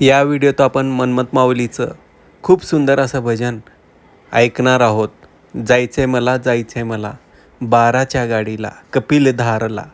या व्हिडिओत आपण मनमत माऊलीचं खूप सुंदर असं भजन ऐकणार आहोत जायचंय मला जायचंय मला बाराच्या गाडीला कपिल धारला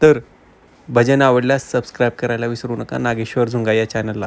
तर भजन आवडल्यास सबस्क्राईब करायला विसरू नका नागेश्वर झुंगा या चॅनलला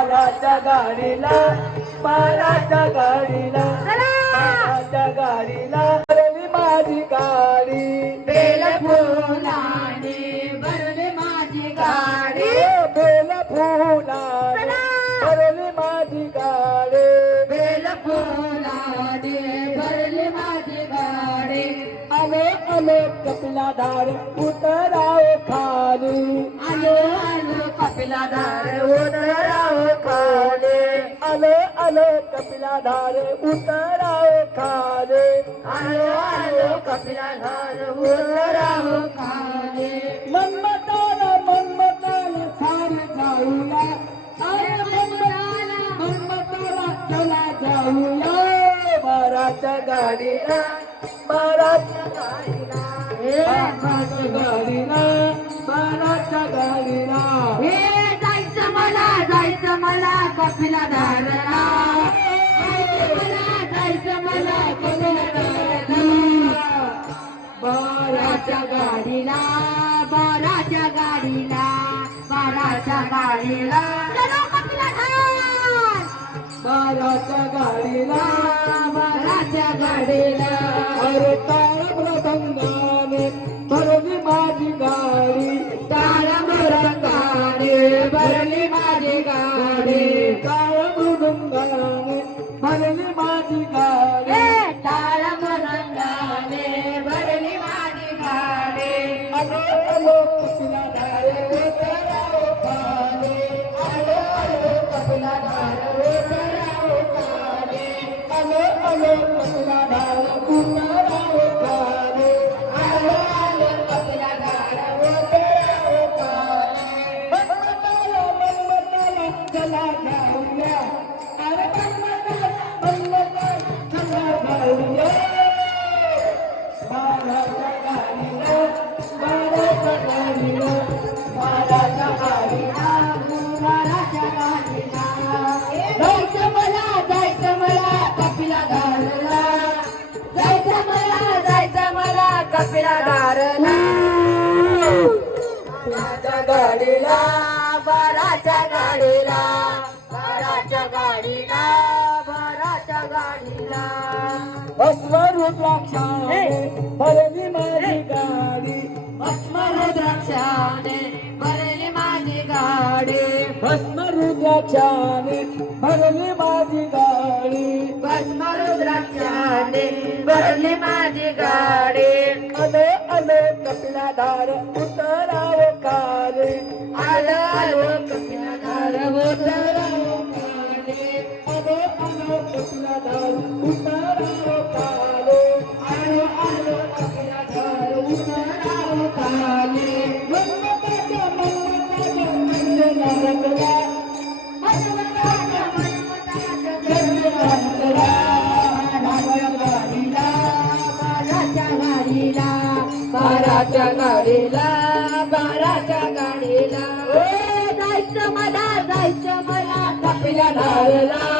बाराच्या गाडीला बाराच्या गाडीला बाराच्या गाडीला. माझी गाडी. आलो कपिलाधार उतराव खाली. आलो आलो कपिलाधार उतराव खाली. आलो आलो कपिलाधार उतराव खाली. आलो आलो कपिलाधार उतराव खाली. मनमताला मनमताला सार जाऊया. अरे मनमताला मनमताला चला जाऊया. बाराच्या गाडीला. जायचं मला जायचं मला कपिला धारला. जायचं मला कपिला बाराच्या गाडीला बाराच्या गाडीला बाराच्या गाडीला. बाराच्या गाडीला. गाडीला बाराच्या गाडीला बाराच्या गाडीला बाराच्या गाडीला. भस्म रुद्राक्षाने भरली माझी गाडी. भस्म रुद्राक्षाने भरली माझी गाडी. भस्म रुद्राक्षाने भरली माझी गाडी. भस्म रुद्राक्षाने भरली माझी गाडी. आलो आलो कपिलाधार बाराच्या गाडीला बाराच्या गाडीला. जायचं मला जायचं मला. कपिला धारला.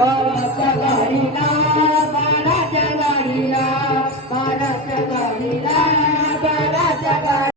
गाडीला